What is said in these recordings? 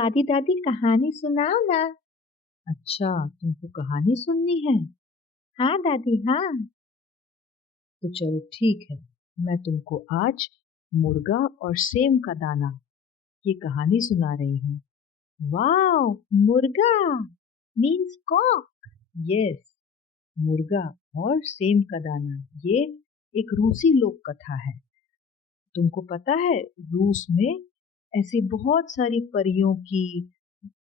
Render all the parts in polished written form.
दादी दादी कहानी सुनाओ ना। अच्छा, तुमको कहानी सुननी है? हाँ दादी हाँ। तो चलो ठीक है। मैं तुमको आज मुर्गा और सेम का दाना ये कहानी सुना रही हूँ। वाओ, मुर्गा मीन्स कॉक। यस, मुर्गा और सेम का दाना ये एक रूसी लोक कथा है। तुमको पता है रूस में ऐसी बहुत सारी परियों की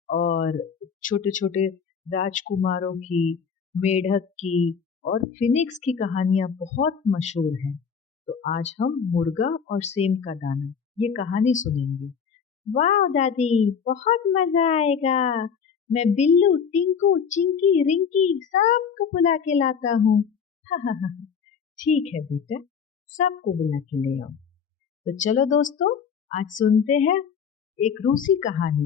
और छोटे छोटे राजकुमारों की, मेढक की और फिनिक्स की कहानियां बहुत मशहूर हैं। तो आज हम मुर्गा और सेम का दाना ये कहानी सुनेंगे। वाओ दादी, बहुत मजा आएगा। मैं बिल्लू टिंकू चिंकी रिंकी सबको बुला के लाता हूँ। ठीक है बेटा, सबको बुला के ले आओ। तो चलो दोस्तों, आज सुनते हैं एक रूसी कहानी,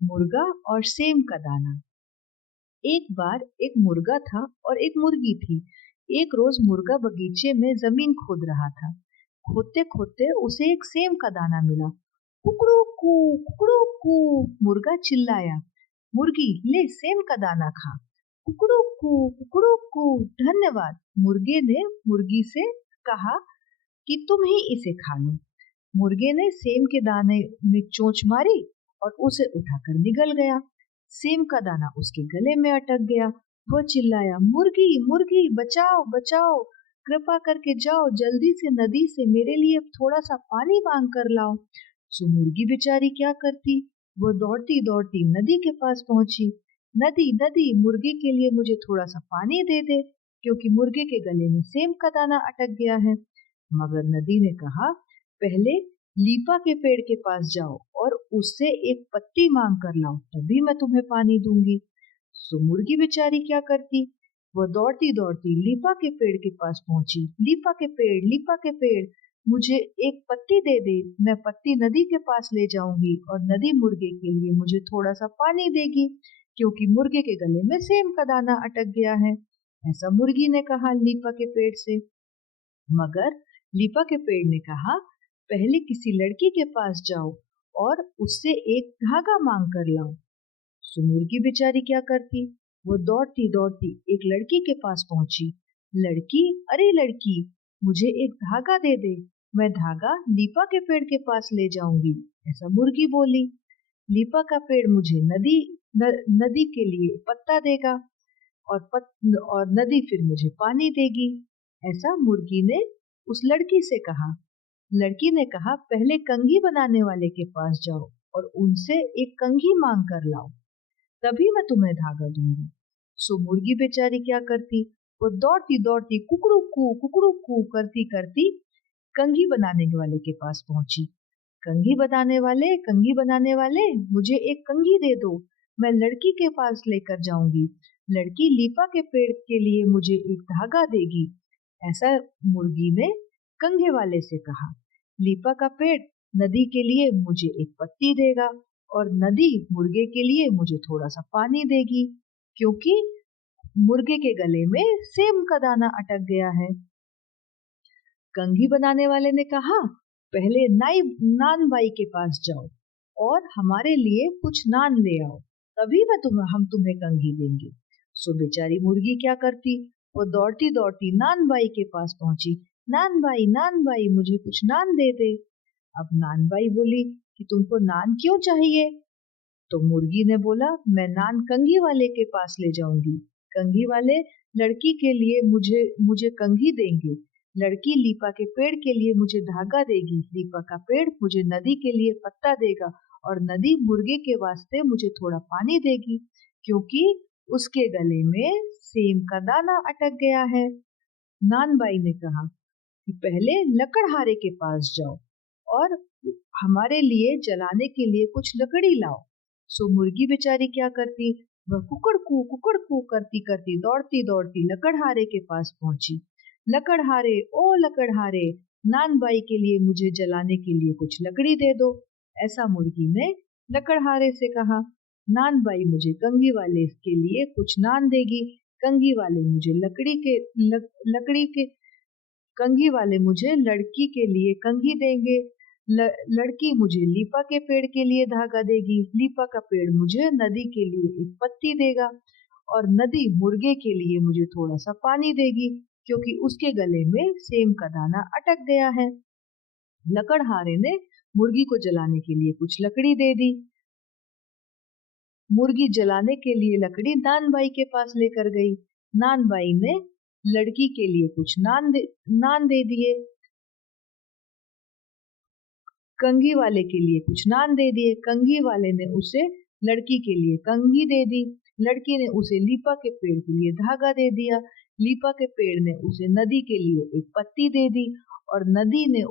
मुर्गा और सेम का दाना। एक बार एक मुर्गा था और एक मुर्गी थी। एक रोज मुर्गा बगीचे में जमीन खोद रहा था। खोदते खोदते उसे एक सेम का दाना मिला। कुकड़ू कू, मुर्गा चिल्लाया। मुर्गी, ले सेम का दाना खा। कुकड़ू कू, धन्यवाद। मुर्गे ने मुर्गी से कहा कि तुम ही इसे खा लो। मुर्गे ने सेम के दाने में चोंच मारी और उसे उठाकर निगल गया। सेम का दाना उसके गले में अटक गया। वह चिल्लाया, मुर्गी मुर्गी बचाओ बचाओ, कृपा करके जाओ जल्दी से नदी से मेरे लिए थोड़ा सा पानी मांग कर लाओ। सो मुर्गी बेचारी क्या करती, वह दौड़ती दौड़ती नदी के पास पहुंची। नदी नदी, मुर्गे के लिए मुझे थोड़ा सा पानी दे दे, क्योंकि मुर्गे के गले में सेम का दाना अटक गया है। मगर नदी ने कहा, पहले लीपा के पेड़ के पास जाओ और उससे एक पत्ती मांग कर लाओ, तभी मैं तुम्हें पानी दूंगी। सो मुर्गी बेचारी क्या करती, वह दौड़ती दौड़ती लीपा के पेड़ के पास पहुंची। लीपा के पेड़, मुझे एक पत्ती दे दे, मैं पत्ती नदी के पास ले जाऊंगी और नदी मुर्गे के लिए मुझे थोड़ा सा पानी देगी, क्योंकि मुर्गे के गले में सेम का दाना अटक गया है। ऐसा मुर्गी ने कहा लीपा के पेड़ से। मगर लीपा के पेड़ ने कहा, पहले किसी लड़की के पास जाओ और उससे एक धागा मांग कर लाओ। सो मुर्गी बेचारी क्या करती, वो दौड़ती दौड़ती एक लड़की के पास पहुंची। लड़की, अरे लड़की, मुझे एक धागा दे दे, मैं धागा लीपा के पेड़ के पास ले जाऊंगी। ऐसा मुर्गी बोली। लीपा का पेड़ मुझे नदी के लिए पत्ता देगा और नदी फिर मुझे पानी देगी। ऐसा मुर्गी ने उस लड़की से कहा। लड़की ने कहा, पहले कंघी बनाने वाले के पास जाओ और उनसे एक कंघी मांग कर लाओ, तभी मैं तुम्हें धागा दूंगी। सो मुर्गी बेचारी क्या करती, वो दौड़ती दौड़ती कुकड़ू कू करती करती कंघी बनाने वाले के पास पहुंची। कंघी बनाने वाले, मुझे एक कंघी दे दो, मैं लड़की के पास लेकर जाऊंगी। लड़की लीपा के पेड़ के लिए मुझे एक धागा देगी। ऐसा मुर्गी ने कंघे वाले से कहा। लीपा का पेड़ नदी के लिए मुझे एक पत्ती देगा और नदी मुर्गे के लिए मुझे थोड़ा सा पानी देगी, क्योंकि मुर्गे के गले में सेम का दाना अटक गया है। कंघी बनाने वाले ने कहा, पहले नान बाई के पास जाओ और हमारे लिए कुछ नान ले आओ, तभी हम तुम्हें कंघी देंगे। सो बेचारी मुर्गी क्या करती, वो दौड़ती दौड़ती नान बाई के पास पहुंची। नान बाई, मुझे कुछ नान दे दे। अब नान बाई बोली कि तुमको नान क्यों चाहिए? तो मुर्गी ने बोला, मैं नान कंघी वाले के पास ले जाऊंगी। कंघी वाले लड़की के लिए मुझे मुझे कंघी देंगे। लड़की लीपा के पेड़ के लिए मुझे धागा देगी। लीपा का पेड़ मुझे नदी के लिए पत्ता देगा और नदी मुर्गे के वास्ते मुझे थोड़ा पानी देगी, क्योंकि उसके गले में सेम का दाना अटक गया है। नानबाई ने कहा कि पहले लकड़हारे के पास जाओ और हमारे लिए जलाने के लिए कुछ लकड़ी लाओ। सो मुर्गी बेचारी क्या करती, वह कुकड़ कू करती करती दौड़ती दौड़ती लकड़हारे के पास पहुंची। लकड़हारे, ओ लकड़हारे, नानबाई के लिए मुझे जलाने के लिए कुछ लकड़ी दे दो। ऐसा मुर्गी ने लकड़हारे से कहा। नानबाई मुझे कंघी वाले के लिए कुछ नान देगी। कंघी वाले मुझे लकड़ी के कंघी वाले मुझे लड़की के लिए कंघी देंगे। लड़की मुझे लीपा के पेड़ के लिए धागा देगी, लीपा का पेड़ मुझे नदी के लिए एक पत्ती देगा, और नदी मुर्गे के लिए मुझे थोड़ा सा पानी देगी, क्योंकि उसके गले में सेम का दाना अटक गया है। लकड़हारे ने मुर्गी को जलाने के लिए कुछ लकड़ी दे दी। मुर्गी जलाने के लिए लकड़ी नानबाई के पास लेकर गई। नानबाई ने लड़की के लिए कुछ नान दे दिए। कंघी वाले के लिए कुछ नान दे दिए। कंघी वाले ने उसे लड़की के लिए कंघी दे दी। लड़की ने उसे लीपा के पेड़ के लिए धागा दे दिया। लीपा के पेड़ ने उसे नदी के लिए एक पत्ती दे दी, और नदी ने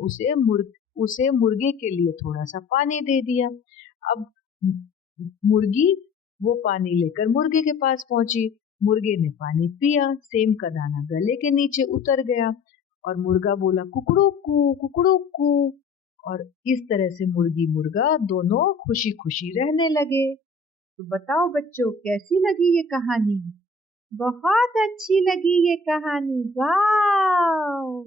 उसे मुर्गे के लिए थोड़ा सा पानी दे दिया। अब मुर्गी वो पानी लेकर मुर्गे के पास पहुंची। मुर्गे ने पानी पिया, सेम का दाना गले के नीचे उतर गया, और मुर्गा बोला कुकड़ू कू। और इस तरह से मुर्गी मुर्गा दोनों खुशी खुशी रहने लगे। तो बताओ बच्चों, कैसी लगी ये कहानी? बहुत अच्छी लगी ये कहानी, वाह।